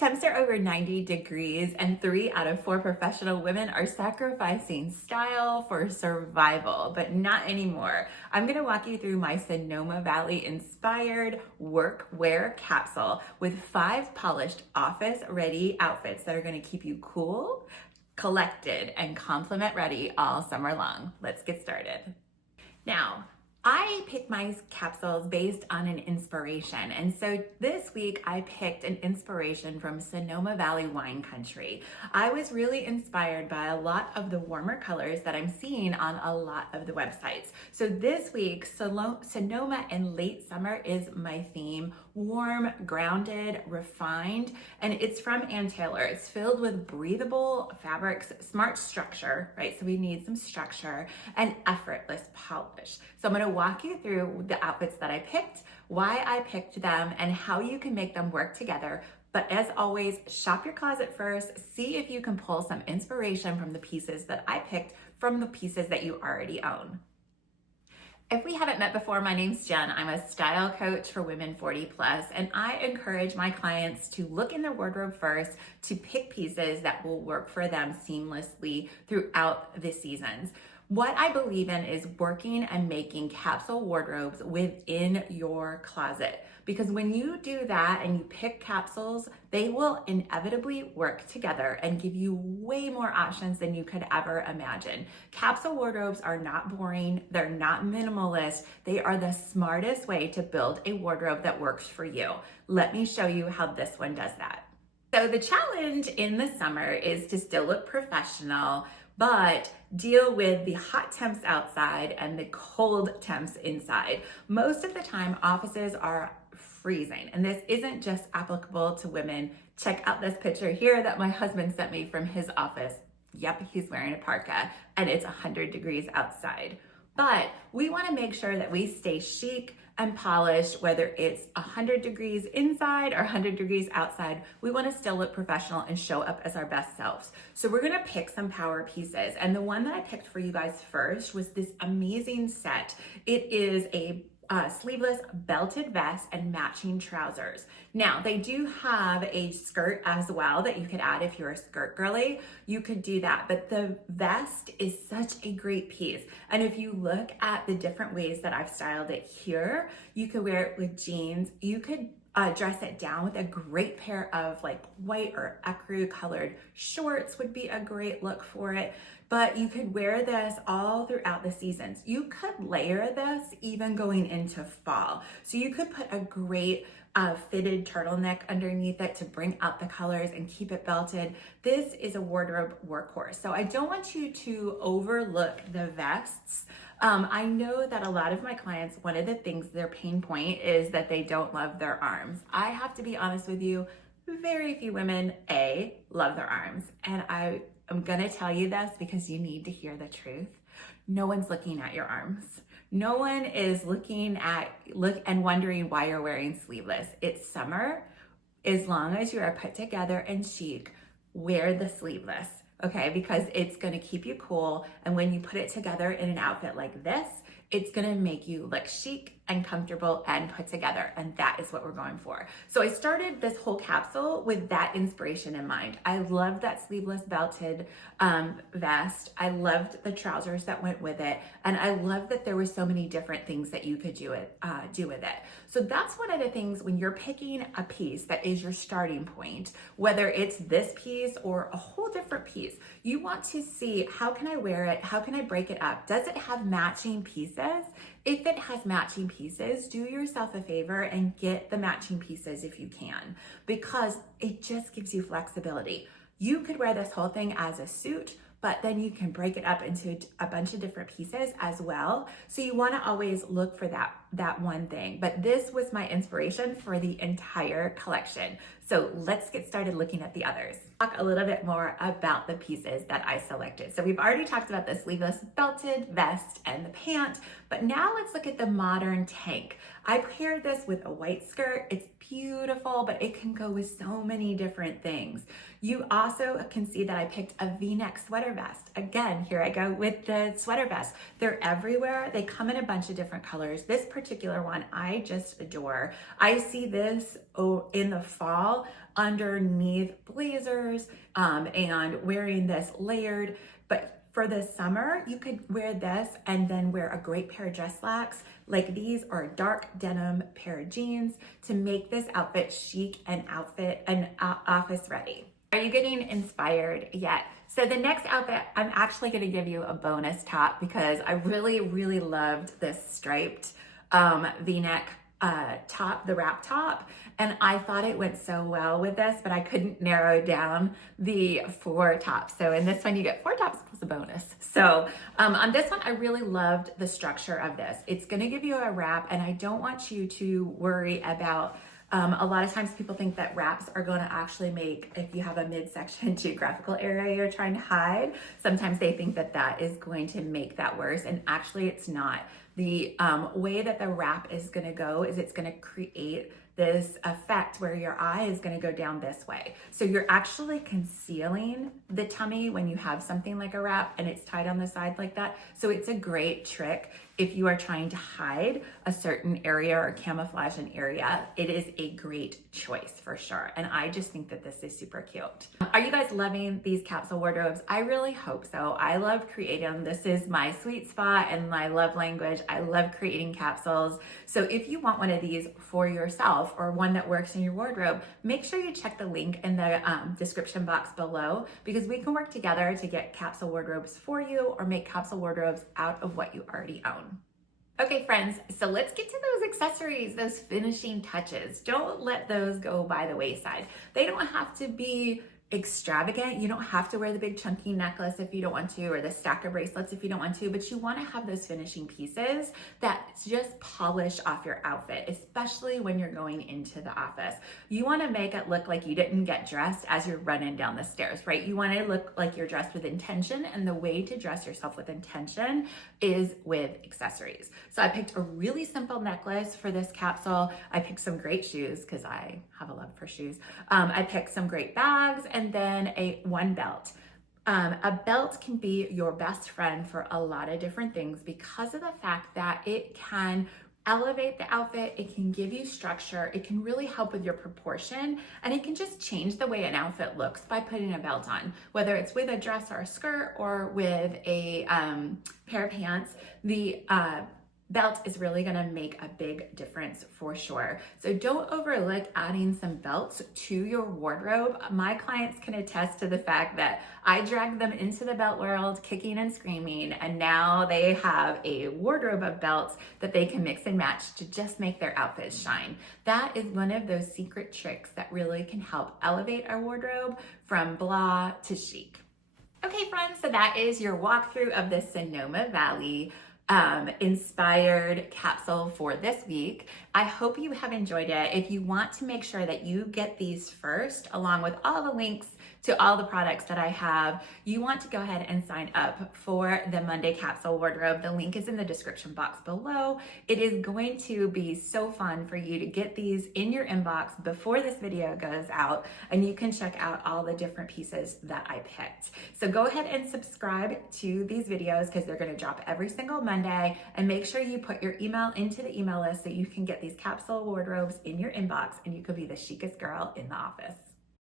Temps are over 90 degrees, and 3 out of 4 professional women are sacrificing style for survival, but not anymore. I'm gonna walk you through my Sonoma Valley-inspired workwear capsule with 5 polished office-ready outfits that are gonna keep you cool, collected, and compliment ready all summer long. Let's get started. Now, I pick my capsules based on an inspiration. And so this week I picked an inspiration from Sonoma Valley wine country. I was really inspired by a lot of the warmer colors that I'm seeing on a lot of the websites. So this week, Sonoma in late summer is my theme. Warm, grounded, refined, and it's from Ann Taylor. It's filled with breathable fabrics, smart structure, right? So we need some structure, and effortless polish. So I'm gonna walk you through the outfits that I picked, why I picked them, and how you can make them work together. But as always, shop your closet first, see if you can pull some inspiration from the pieces that I picked from the pieces that you already own. If we haven't met before, my name's Jen. I'm a style coach for women 40 plus, and I encourage my clients to look in their wardrobe first to pick pieces that will work for them seamlessly throughout the seasons. What I believe in is working and making capsule wardrobes within your closet. Because when you do that and you pick capsules, they will inevitably work together and give you way more options than you could ever imagine. Capsule wardrobes are not boring, they're not minimalist, they are the smartest way to build a wardrobe that works for you. Let me show you how this one does that. So the challenge in the summer is to still look professional, but deal with the hot temps outside and the cold temps inside. Most of the time, offices are freezing, and this isn't just applicable to women. Check out this picture here that my husband sent me from his office. Yep, he's wearing a parka, and it's 100 degrees outside. But we want to make sure that we stay chic and polished, whether it's 100 degrees inside or 100 degrees outside. We want to still look professional and show up as our best selves. So we're going to pick some power pieces. And the one that I picked for you guys first was this amazing set. It is a sleeveless belted vest and matching trousers. Now, they do have a skirt as well that you could add if you're a skirt girly. You could do that, but the vest is such a great piece. And if you look at the different ways that I've styled it here, you could wear it with jeans. You could dress it down with a great pair of like white or ecru colored shorts would be a great look for it. But you could wear this all throughout the seasons. You could layer this even going into fall. So you could put a great fitted turtleneck underneath it to bring out the colors and keep it belted. This is a wardrobe workhorse. So I don't want you to overlook the vests. I know that a lot of my clients, one of the things, their pain point is that they don't love their arms. I have to be honest with you, very few women, love their arms. And I'm gonna tell you this because you need to hear the truth. No one's looking at your arms. No one is looking and wondering why you're wearing sleeveless. It's summer. As long as you are put together and chic, wear the sleeveless, okay? Because it's gonna keep you cool. And when you put it together in an outfit like this, it's gonna make you look chic and comfortable and put together. And that is what we're going for. So I started this whole capsule with that inspiration in mind. I loved that sleeveless belted vest. I loved the trousers that went with it. And I loved that there were so many different things that you could do with it. So that's one of the things when you're picking a piece that is your starting point, whether it's this piece or a whole different piece, you want to see, how can I wear it? How can I break it up? Does it have matching pieces? If it has matching pieces, do yourself a favor and get the matching pieces if you can, because it just gives you flexibility. You could wear this whole thing as a suit, but then you can break it up into a bunch of different pieces as well. So you want to always look for that one thing. But this was my inspiration for the entire collection. So let's get started looking at the others. Talk a little bit more about the pieces that I selected. So we've already talked about the sleeveless belted vest and the pant, but now let's look at the modern tank. I paired this with a white skirt. It's beautiful, but it can go with so many different things. You also can see that I picked a V-neck sweater vest. Again, here I go with the sweater vest. They're everywhere. They come in a bunch of different colors. This particular one I just adore. I see this in the fall underneath blazers and wearing this layered, but for the summer, you could wear this and then wear a great pair of dress slacks like these, or a dark denim pair of jeans to make this outfit chic and office ready. Are you getting inspired yet? So the next outfit, I'm actually gonna give you a bonus top because I really, really loved this striped V-neck top, the wrap top, and I thought it went so well with this, but I couldn't narrow down the 4 tops. So in this one, you get 4 tops plus a bonus. So on this one, I really loved the structure of this. It's gonna give you a wrap, and I don't want you to worry about a lot of times people think that wraps are going to actually make, if you have a midsection geographical area you're trying to hide, sometimes they think that that is going to make that worse, and actually it's not. The way that the wrap is going to go is it's going to create this effect where your eye is going to go down this way. So you're actually concealing the tummy when you have something like a wrap and it's tied on the side like that. So it's a great trick if you are trying to hide a certain area or camouflage an area. It is a great choice for sure. And I just think that this is super cute. Are you guys loving these capsule wardrobes? I really hope so. I love creating them. This is my sweet spot and my love language. I love creating capsules. So if you want one of these for yourself or one that works in your wardrobe, make sure you check the link in the description box below, because we can work together to get capsule wardrobes for you or make capsule wardrobes out of what you already own. Okay, friends, so let's get to those accessories, those finishing touches. Don't let those go by the wayside. They don't have to be extravagant. You don't have to wear the big chunky necklace if you don't want to, or the stack of bracelets if you don't want to, but you want to have those finishing pieces that just polish off your outfit, especially when you're going into the office. You want to make it look like you didn't get dressed as you're running down the stairs, right? You want to look like you're dressed with intention, and the way to dress yourself with intention is with accessories. So I picked a really simple necklace for this capsule. I picked some great shoes because I have a love for shoes. I picked some great bags, and then one belt. A belt can be your best friend for a lot of different things because of the fact that it can elevate the outfit, it can give you structure, it can really help with your proportion, and it can just change the way an outfit looks by putting a belt on. Whether it's with a dress or a skirt or with a pair of pants, the belt is really gonna make a big difference for sure. So don't overlook adding some belts to your wardrobe. My clients can attest to the fact that I dragged them into the belt world kicking and screaming, and now they have a wardrobe of belts that they can mix and match to just make their outfits shine. That is one of those secret tricks that really can help elevate our wardrobe from blah to chic. Okay, friends, so that is your walkthrough of the Sonoma Valley inspired capsule for this week. I hope you have enjoyed it. If you want to make sure that you get these first, along with all the links to all the products that I have, you want to go ahead and sign up for the Monday capsule wardrobe. The link is in the description box below. It is going to be so fun for you to get these in your inbox before this video goes out, and you can check out all the different pieces that I picked. So go ahead and subscribe to these videos because they're going to drop every single Monday, and make sure you put your email into the email list so you can get these capsule wardrobes in your inbox and you could be the chicest girl in the office.